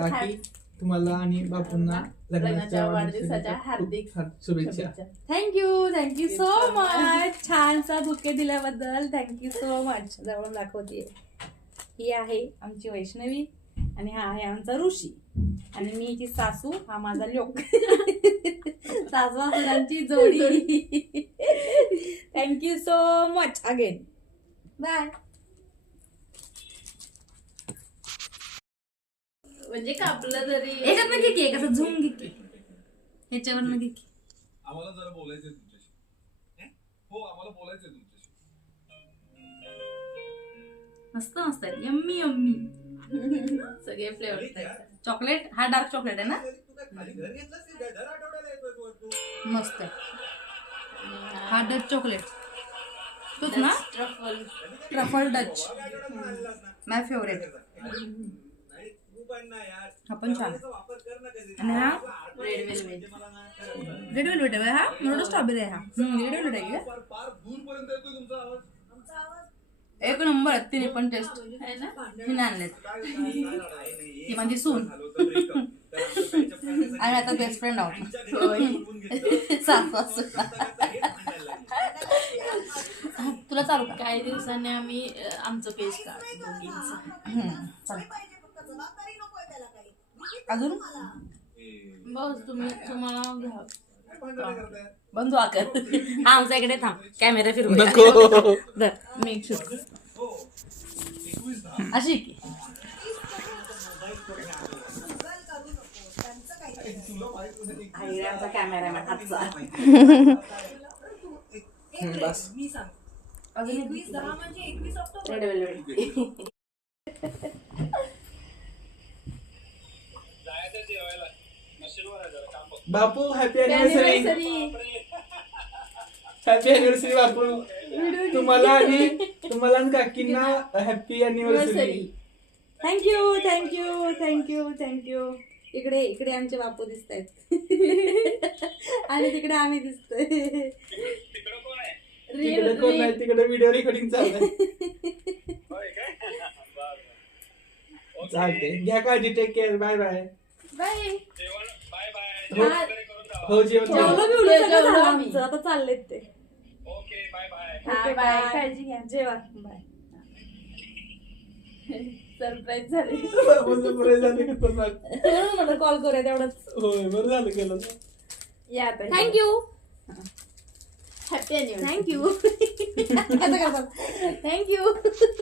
काकी तुम्हाला आणि बापूंना लग्नाच्या वाढदिवसाच्या हार्दिक शुभेच्छा. Thank you so much. छानसा बुके दिल्याबद्दल थँक्यू सो मच. जवळून दाखवते. ही आहे आमची वैष्णवी आणि हा आहे आमचा ऋषी आणि मी ती सासू, हा माझा लोक. सासू जोडी. Thank you so much again. Bye. म्हणजे कापलं तरी याच्यात ना घे की कसं झूम घे की ह्याच्यावर ना घे की. आम्हाला जरा बोलायचंय तुमच्याशी. हो आम्हाला बोलायचंय तुमच्याशी. मस्त मस्त आहे. Yummy yummy. सगळे फ्लेवर चॉकलेट. हा डार्क चॉकलेट आहे ना. मस्त आहे. हा डच चॉकलेट तोच ना. ट्रफल डच माय फेवरेट. हा पण छान. आणि हा रेड वेलवेट. रेड वेलवेट आहे हा. मला स्ट्रॉबेरी आहे हा. रेड वेलवेट आहे का. एक नंबर आहेत तिने पण टेस्ट आहे ना. हिने आणलेत. ती माझी सून आणि आता बेस्ट फ्रेंड आहोत. सासू तुला चालू का. काही दिवसांनी आम्ही आमचं पेज काढ दोघींचं. अजून बस तुम्हाला घ्या. बंधू आकर. हा आमच्या इकडे थांब. कॅमेरा फिरवू नको. मेक शूट अशी की. आमचा कॅमेरामॅन हातचा. बस रेड वेलवेट. बापू हॅपी अॅनिव्हर्सरी. हॅपी अॅनिव्हर्सरी बापू. तुम्हाला आणि काकींना हॅपी अॅनिव्हर्सरी. थँक्यू. इकडे आमचे बापू दिसत आहेत आणि तिकडे आम्ही दिसतोय. तिकडे कोण नाही. तिकडे व्हिडिओ रेकॉर्डिंग चालू आहे. चालते. घ्या काळजी. Take care. Bye bye. Bye. हो जेवण आमचं आता चाललेत ते. Okay bye. काळजी घ्या. जेवा. बाय. सरप्राईज झाले. मला कॉल करूया तेवढंच. होय बरं झालं केलं. या थँक्यू. Happy anniversary. थँक्यू.